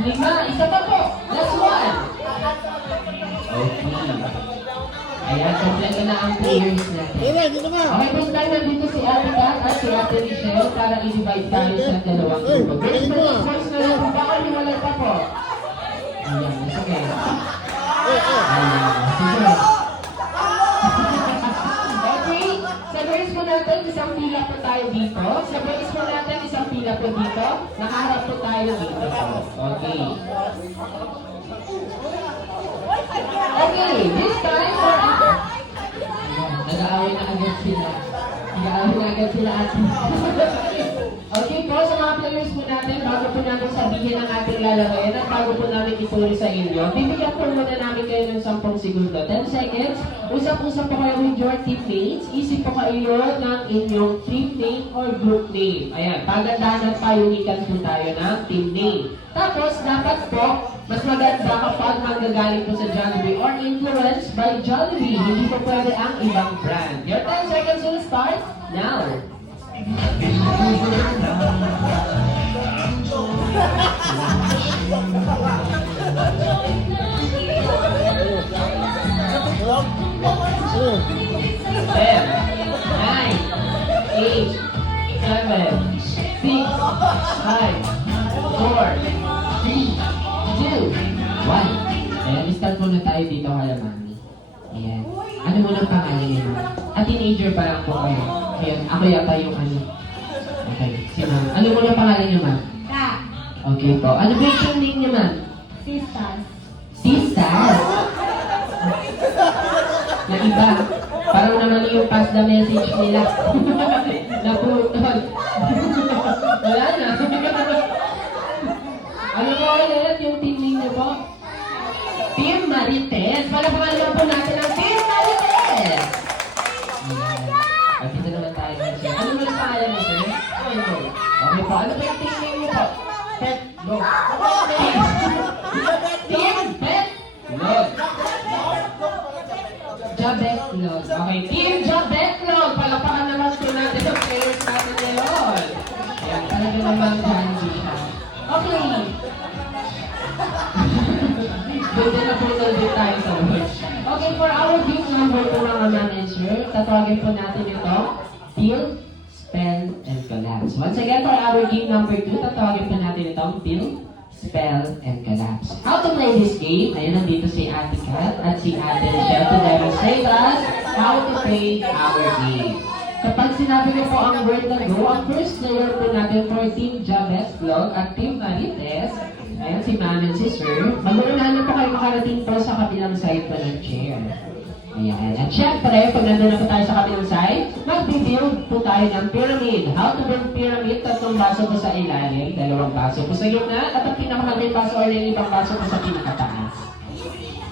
5. Isa pa po. Last one. Okay. Ayan, kompleto na ang players natin. Okay, this time nandito si Ate Kat at si Ate Michelle para i-divide tayo sa dalawang grupo. Girls versus boys na lang po ba o hiwalay pa po? Ayan, sige. Ayan, sige. Okay, sa girls po natin, isang pila po tayo dito. Sa boys po natin, isang pila po dito. Nakaharap po tayo dito. Okay. Okay, this time for nag-aaway na agad sila. Nag-aaway na agad sila atin. Okay po, sa mga players po natin, bago po namin sabihin ang ating lalaroin at bago po namin ituri sa inyo, bibigyan po muna namin kayo ng 10 segundo. 10 seconds, usap-usap po kayo with your teammates. Isip po kayo ng inyong team name or group name. Ayan, pagandahan at payunikan po tayo ng team name. Tapos, dapat po, mas maganda kapag manggagaling po sa Jollibee or influenced by Jollibee. Hindi po pwede ang ibang brand. Your 10 seconds will start now. Ten, 9, 8, 7, 6, 5, 4, 3, 2, 1. Ayan, start muna tayo dito kaya mami. Ayan. Ano muna ang pangalan niyo? At teenager pa lang po kayo. Ayan, ako yata yung ano. Okay, si ma'am. Ano muna ang pangalan niyo, ma'am? Ka. Okay po. Ano ba yung name niyo, ma'am? Sisters. Sisters! Na iba. Parang naman yung pass the message nila. Naputol. Wala na. Ano po ulit yung team name niyo po? Team Marites. Palapakan naman po natin ang Team Marites. At dito naman tayo. Ano mo yung pangalan niyo, sir? Okay po. Ano ba yung team name niyo po? Pet Log. Team Pet Log. Jabetlog. Okay, Team Jabetlog. Palapakan naman po natin ang players natin ngayon. Ayan, talaga naman Janji siya. Okay. Good na po din tayo sa words. Okay, for our game number po mga manager, tatawagin po natin ito, build, spell, and collapse. Once again, for our game number 2, tatawagin po natin itong build, spell, and collapse. How to play this game? Ayan, nandito si Ate Kat at si Ate Michelle to demonstrate us how to play our game. Kapag sinabi ko po ang word na go, ang first player po natin for Team Jabetlog at Team Marites, ayan, si Ma'am and si Sir, mag-uunahan na po kayo makarating po sa kabilang side po ng chair. Ayan. At syempre, pag nandun na po tayo sa kabilang side, mag-build po tayo ng pyramid. How to build pyramid? 3 baso po sa ilalim, 2 baso po sa gitna, at ang pinakamaling baso or yung ibang baso po sa pinakataas.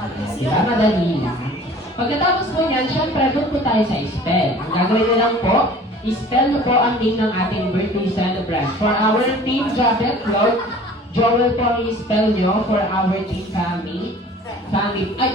Ayan. Diba? Madali lang. Pagkatapos po niyan, syempre, doon po tayo sa spell. Ang gagawin na lang po, spell na po ang name ng ating birthday celebrant. For our team, Jabetlog, Joel po ang i-spell nyo. For our team family,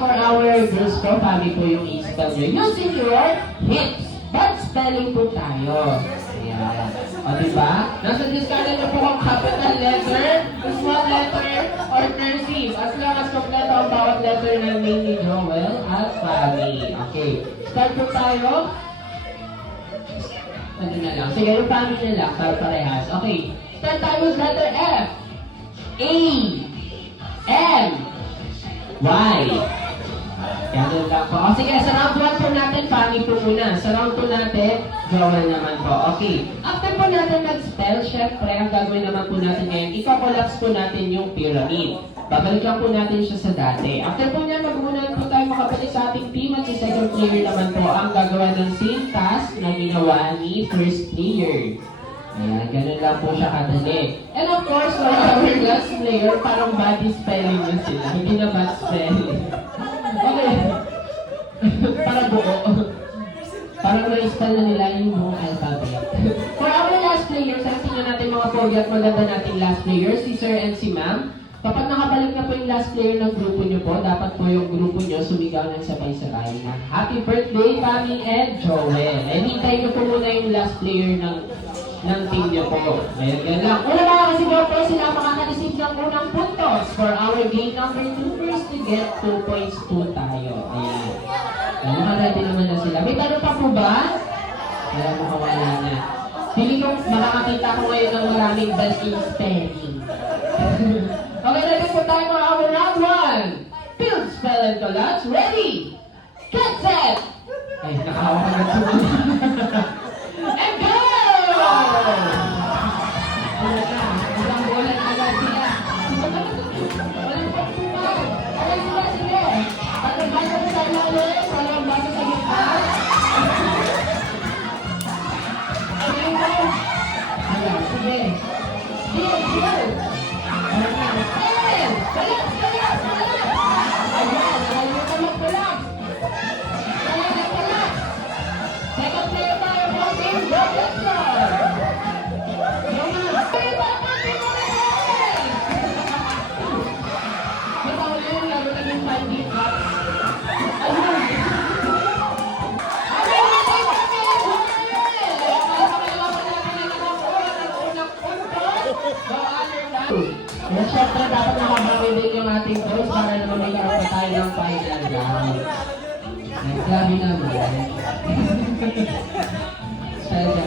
for our girls pro family po yung i-spell nyo. Using your hips. But spelling po tayo. Ayan. O diba? Nasa discard na po ang capital letter, small letter, or cursive. As long as kompleto ang bawat letter ng name ni Joel at family. Okay. Start po tayo. Ano na lang? Sige, yung family na lang para parehas. Okay. Start tayo with letter F. A, M, Y. Ganun lang po. O sige, sa round 1 po natin, family po muna. Sa round 2 natin, Joel naman po. Okay. After po natin mag-spell, syempre, ang gagawin naman po natin ngayon, ika-collapse po natin yung pyramid. Babalik lang po natin siya sa dati. After po niya, mag-unahan po tayo makabalik sa ating team at si second player naman po ang gagawa ng same task na ginawa ni first player. Ayan, ganun lang po siya kadali. And of course, for our last player, parang body spelling na sila. Hindi na bad spelling. Okay. Para buo. Parang na-spell na nila yung buong alphabet. For our last players, ang tingnan natin mga pogi at maganda nating last players, si Sir and si Ma'am. Kapag nakabalik na po yung last player ng grupo nyo po, dapat po yung grupo nyo sumigaw ng sabay-sabay na Happy Birthday, Pami and Joel. And hintayin nyo po muna yung last player ng ng team niyo po. Ngayon, yan lang. Una mga kasigaw po sila makaka-receive ng unang puntos for our game number 2. First to get 2 points po tayo. Ayan. Ayan, makadati naman na sila. May tanong pa po ba? Wala, makawala na. Feeling ko, makakakita ko ngayon ng maraming best in spelling. Okay, ready po tayo for our round 1. Build, spell, and collapse. Ready? Get set! Ay, nakahawa ka ng sumunod. And go! Ano na? Isang bola na agad sila. Walang pagsumaw. Okay sila, sige. Pagkabasa ko sa ilalim, walang basa sa gitna. Sige mo. Ayan, sige. Sige, sige. Ano na? Ayan! Collapse, collapse, collapse! Ayan, ayaw ka mag-collapse. Second player tayo po, Team Jobetron! Yung mga dapat din mo rin! Bitaw na yun, lalo na yung 5 deep up. Ayun! Ayun! Ayun! Yes, syempre dapat nakabawi din yung ating boys para naman may karoon na tayo ng final round. Grabe naman.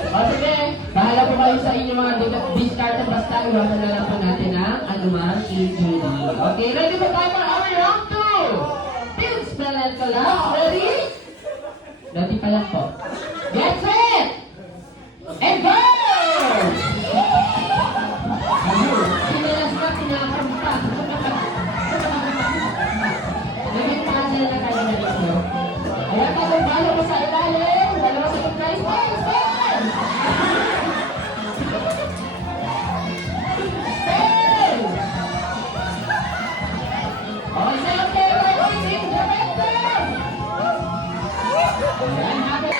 O sige, bahala po kayo sa inyong mga discard basta iwasan na lang po natin ang anumang injury. Okay, ready po tayo for our round 2! Build, spell, and collapse. Ready? Ready pa lang po. Get set! And go! Ayun, sinalas na, pinakampa. Naging paasal na tayo na dito. Ayan, kung balo mo sa ilalim, dalawa sa gitna, spell, spell! Spell! Okay, sa'yo, Kevin, Team Jobetron! Ayan, happy...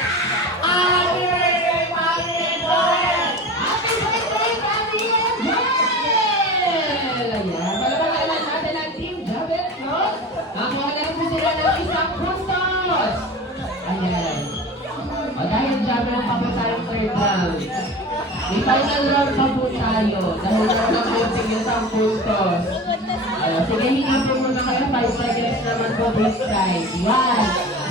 Happy birthday, Happy Joel! Ayan, palapagalan natin ang Team Jobetron. Nakuha na rin po sila ng isang puntos. Ayan. O dahil Jobetron pa po tayong third round. May final round pa po tayo. Dahil naman ang posting isang puntos. Ayan, sige, hinga po muna kayo. 5 seconds naman po this time. 1,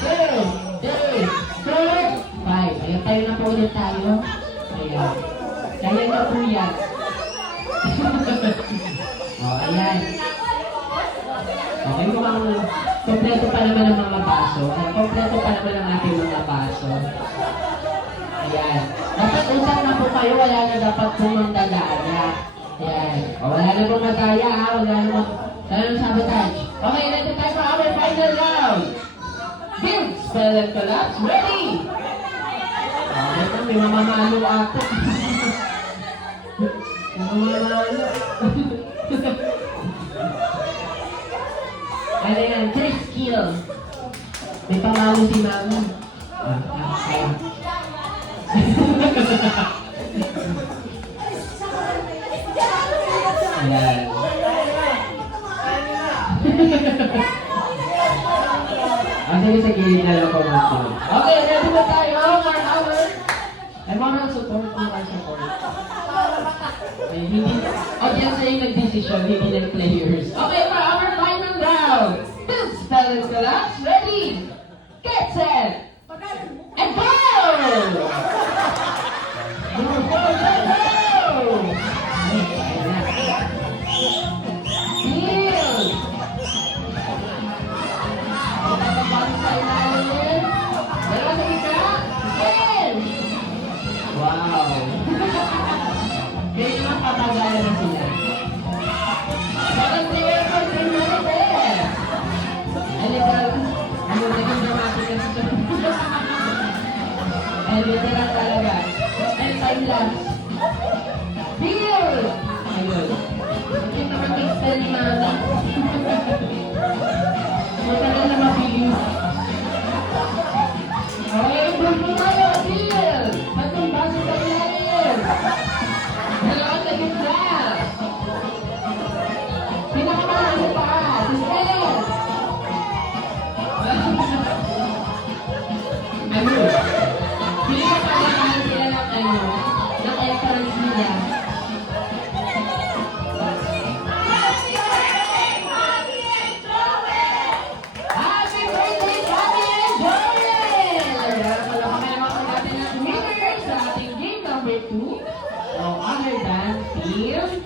2, 3, 4, 5. Ayan, tayo na po ulit tayo. Ayan. Kaya na po yan. O, ayan. Okay, mukhang kompleto pa naman ang mga baso. Ayan, kompleto pa naman ang ating mga baso. Ayan. Dapat usap na po kayo, wala na dapat pumang dagaya. Ayan. O, wala na pong madaya ha, wala na sabotage. Okay, ready tayo for our final round. Build, spell, and collapse. Ready? Okay, ito, may mamamalo ako. Mamamalo. Ano yan? Trick skill. May pamalo si mama. Kaya. Ayan. Sige, sa gilid na lang po natin. Okay, ready ba tayo for our... Ay, mga support, mga support. Ay, hindi... Audience ay nag-decision, hindi ng players. Okay, for our final round. Build, spell, and collapse. Ready? Get set! And go! Go, go, go, go! Build! Wow! Kaya naman papagala na sila. Second player for Team Jobetron. Ano, naging dramatic ang sila. And literal talaga. And time lapse. Build! Ayun. Hindi naman yung spell ni Mama. Matagal na mapili. Okay, build mo tayo. Build! Patong baso sa ilalim. Dalawa sa gitna. Pinakamahal sa taas. Spell! Ano? Pili ka pa sila ng extra number 2, other than team